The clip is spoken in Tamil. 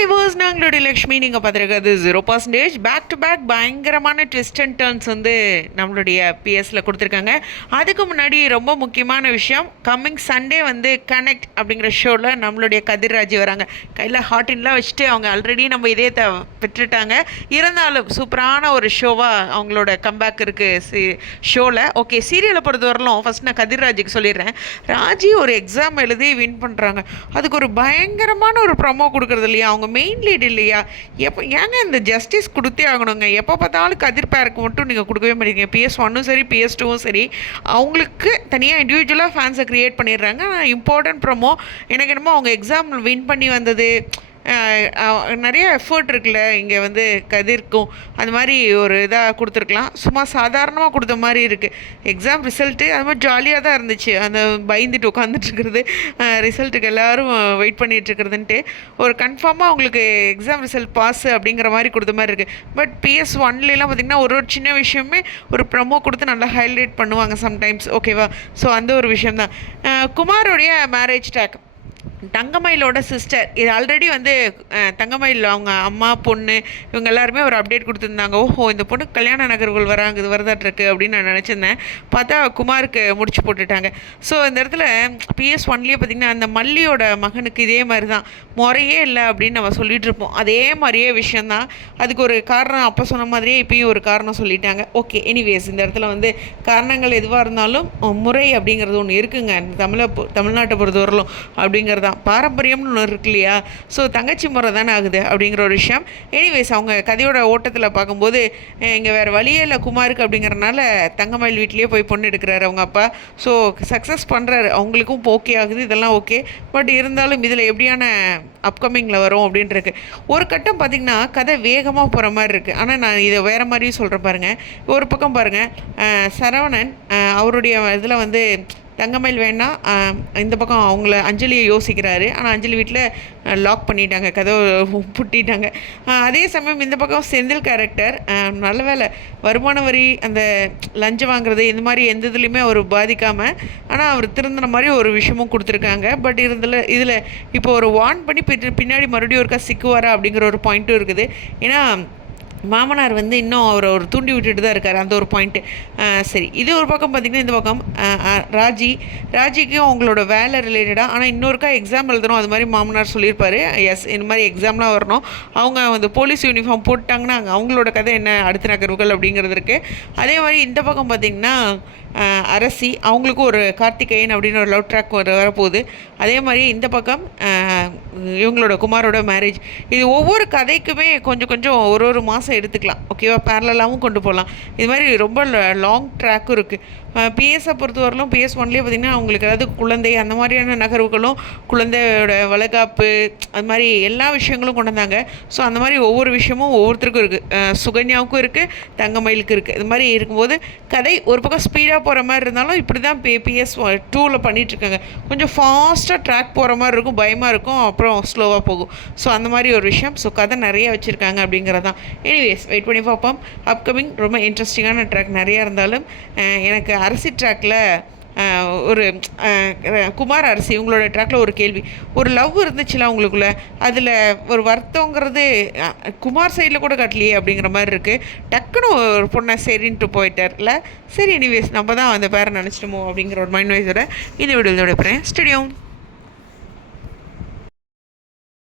விவர்ஸ் நாங்களுடைய லக்ஷ்மி நீங்கள் பார்த்துருக்கிறது 0% பேக் டு பேக் பயங்கரமான ட்விஸ்ட் அண்ட் டர்ன்ஸ் வந்து நம்மளுடைய பிஎஸ்சில் கொடுத்துருக்காங்க. அதுக்கு முன்னாடி ரொம்ப முக்கியமான விஷயம், கம்மிங் சண்டே வந்து கனெக்ட் அப்படிங்கிற ஷோவில் நம்மளுடைய கதிர்ராஜ் வராங்க. கையில் ஹாட்டின்லாம் வச்சுட்டு அவங்க ஆல்ரெடி நம்ம இதயத்தை பெற்றுட்டாங்க. இருந்தாலும் சூப்பரான ஒரு ஷோவாக அவங்களோட கம்பேக் இருக்குது ஷோவில். ஓகே, சீரியலை பொறுத்த வரலாம் ஃபஸ்ட் நான் கதிர்ராஜுக்கு சொல்லிடுறேன். ராஜி ஒரு எக்ஸாம் எழுதி வின் பண்ணுறாங்க. அதுக்கு ஒரு பயங்கரமான ஒரு ப்ரமோ கொடுக்குறது இல்லையா, அவங்க மெயின் லீட் இல்லையா, எப்போ ஏங்க இந்த ஜஸ்டிஸ் கொடுத்தே ஆகணுங்க. எப்போ பார்த்தாலும் கதிர் பேருக்கு மட்டும் நீங்கள் கொடுக்கவே மாட்டீங்க. PS1 சரி PS2 சரி, அவங்களுக்கு தனியாக இண்டிவிஜுவலாக ஃபேன்ஸை க்ரியேட் பண்ணிடுறாங்க. ஆனால் இம்பார்ட்டன்ட் ப்ரமோ எனக்கு என்னமோ அவங்க எக்ஸாம் வின் பண்ணி வந்தது நிறைய எஃபர்ட் இருக்குல்ல இங்கே வந்து கதிர்க்கும், அந்த மாதிரி ஒரு இதாக கொடுத்துருக்கலாம். சும்மா சாதாரணமாக கொடுத்த மாதிரி இருக்குது. எக்ஸாம் ரிசல்ட்டு அது மாதிரி ஜாலியாக தான் இருந்துச்சு. அந்த பயந்துட்டு உட்காந்துட்ருக்கிறது, ரிசல்ட்டுக்கு எல்லோரும் வெயிட் பண்ணிகிட்ருக்கிறதுன்ட்டு ஒரு கன்ஃபார்மாக அவங்களுக்கு எக்ஸாம் ரிசல்ட் பாஸ் அப்படிங்கிற மாதிரி கொடுத்த மாதிரி இருக்குது. பட் PS1லாம் பார்த்திங்கன்னா ஒரு சின்ன விஷயமே ஒரு ப்ரமோ கொடுத்து நல்லா ஹைலைட் பண்ணுவாங்க சம்டைம்ஸ். ஓகேவா? ஸோ அந்த ஒரு விஷயந்தான். குமாரோடைய மேரேஜ் ட்ராக், தங்கமயிலோட சிஸ்டர், இது ஆல்ரெடி வந்து தங்கமயில் அவங்க அம்மா பொண்ணு இவங்க எல்லாருமே ஒரு அப்டேட் கொடுத்துருந்தாங்க. ஓஹோ, இந்த பொண்ணு கல்யாண நகர்கள் வராங்க, இது வரதாட்டிருக்கு அப்படின்னு நான் நினச்சிருந்தேன். பார்த்தா குமாருக்கு முடிச்சு போட்டுட்டாங்க. ஸோ இந்த இடத்துல PS1லேயே பார்த்திங்கன்னா அந்த மல்லியோட மகனுக்கு இதே மாதிரி தான், முறையே இல்லை அப்படின்னு நம்ம சொல்லிகிட்டு இருப்போம். அதே மாதிரியே விஷயந்தான். அதுக்கு ஒரு காரணம் அப்போ சொன்ன மாதிரியே இப்போயும் ஒரு காரணம் சொல்லிட்டாங்க. ஓகே, எனிவேஸ் இந்த இடத்துல வந்து காரணங்கள் எதுவாக இருந்தாலும் முறை அப்படிங்கிறது ஒன்று இருக்குங்க தமிழ்நாட்டை பொறுத்தவரையிலும். அப்படிங்கிறது பாரம்பரியம்னு ஒன்று இருக்கு இல்லையா. ஸோ தங்கச்சி முறை தானே ஆகுது அப்படிங்கிற ஒரு விஷயம். எனிவேஸ் அவங்க கதையோட ஓட்டத்தில் பார்க்கும்போது இங்கே வேறு வழியே இல்லை குமாருக்கு அப்படிங்கிறனால தங்கமயில் வீட்லேயே போய் பொண்ணு எடுக்கிறாரு அவங்க அப்பா. ஸோ சக்ஸஸ் பண்ணுறாரு, அவங்களுக்கும் ஓகே ஆகுது, இதெல்லாம் ஓகே. பட் இருந்தாலும் இதில் எப்படியான அப்கமிங்கில் வரும் அப்படின்ட்டுருக்கு. ஒரு கட்டம் பார்த்திங்கன்னா கதை வேகமாக போகிற மாதிரி இருக்குது. ஆனால் நான் இதை வேறு மாதிரியும் சொல்கிறேன் பாருங்கள். ஒரு பக்கம் பாருங்கள், சரவணன் அவருடைய இதில் வந்து தங்கமயில் வேணால் இந்த பக்கம் அவங்கள அஞ்சலியை யோசிக்கிறாரு. ஆனால் அஞ்சலி வீட்டில் லாக் பண்ணிட்டாங்க, கதவை புட்டிட்டாங்க. அதே சமயம் இந்த பக்கம் செந்தில் கேரக்டர் நல்ல வேலை வருமான வரி அந்த லஞ்சம் வாங்குறது இந்த மாதிரி எந்த இதுலேயுமே அவர் பாதிக்காமல், ஆனால் அவர் திருந்தின மாதிரி ஒரு விஷயமும் கொடுத்துருக்காங்க. பட் இதில் இப்போ ஒரு வார்ன் பண்ணி பின்னாடி மறுபடியும் ஒருக்கா சிக்குவாரா அப்படிங்கிற ஒரு பாயிண்ட்டும் இருக்குது. ஏன்னா மாமனார் வந்து இன்னும் அவரை ஒரு தூண்டி விட்டுட்டு தான் இருக்கார், அந்த ஒரு பாயிண்ட்டு. சரி, இது ஒரு பக்கம் பார்த்திங்கன்னா இந்த பக்கம் ராஜிக்கும் அவங்களோட வேலை ரிலேட்டடாக. ஆனால் இன்னொருக்கா எக்ஸாம் எழுதணும், அது மாதிரி மாமனார் சொல்லியிருப்பார். எஸ், இந்த மாதிரி எக்ஸாம்லாம் வரணும், அவங்க வந்து போலீஸ் யூனிஃபார்ம் போட்டாங்கன்னா அவங்களோட கதை என்ன அடுத்த நகர்வுகள் அப்படிங்கிறது இருக்குது. அதே மாதிரி இந்த பக்கம் பார்த்திங்கன்னா அரசி, அவங்களுக்கும் ஒரு கார்த்திகேயன் அப்படின்னு ஒரு லவ் ட்ராக் வரப்போகுது. அதே மாதிரி இந்த பக்கம் இவங்களோட குமாரோட மேரேஜ். இது ஒவ்வொரு கதைக்குமே கொஞ்சம் கொஞ்சம் ஒரு மாதம் எடுத்துக்கலாம். ஓகேவா? பேரலாகவும் கொண்டு போகலாம். இது மாதிரி ரொம்ப லாங் ட்ராக்கும் இருக்குது. பிஎஸ்ஸை பொறுத்தவரையிலும் PS1லேயே பார்த்திங்கன்னா அவங்களுக்கு அதாவது குழந்தை அந்த மாதிரியான நகர்வுகளும் குழந்தையோட வளகாப்பு அது மாதிரி எல்லா விஷயங்களும் கொண்டு வந்தாங்க. ஸோ அந்த மாதிரி ஒவ்வொரு விஷயமும் ஒவ்வொருத்தருக்கும் இருக்குது. சுகன்யாவுக்கும் இருக்குது, தங்கமயிலுக்கு இருக்குது. இது மாதிரி இருக்கும்போது கதை ஒரு பக்கம் ஸ்பீடாக போகிற மாதிரி இருந்தாலும் இப்படி தான் PS2ல் பண்ணிகிட்ருக்காங்க. கொஞ்சம் ஃபாஸ்ட்டாக ட்ராக் போகிற மாதிரி இருக்கும், பயமாக இருக்கும், அப்புறம் ஸ்லோவாக போகும். ஸோ அந்த மாதிரி ஒரு விஷயம். ஸோ கதை நிறைய வச்சுருக்காங்க அப்படிங்கிறது தான். எனிவேஸ் வெயிட் பண்ணி பார்ப்போம். அப்கமிங் ரொம்ப இன்ட்ரெஸ்டிங்கான ட்ராக் நிறையா இருந்தாலும் எனக்கு அரசி ட்ராக்கில் ஒரு குமார் அரசி இவங்களோட ட்ராக்கில் ஒரு கேள்வி, ஒரு லவ் இருந்துச்சுல அவங்களுக்குள்ள, அதில் ஒரு வருத்தங்கிறது குமார் சைடில் கூட காட்டலையே அப்படிங்கிற மாதிரி இருக்குது. டக்குன்னு ஒரு பொண்ணை சரின்ட்டு போயிட்டார்ல. சரி, எனிவேஸ் நம்ம தான் அந்த பேரை நினச்சிட்டோமோ அப்படிங்கிற ஒரு மைண்ட் வைஸோட இந்த வீடியோட போகிறேன். ஸ்டேடியம்.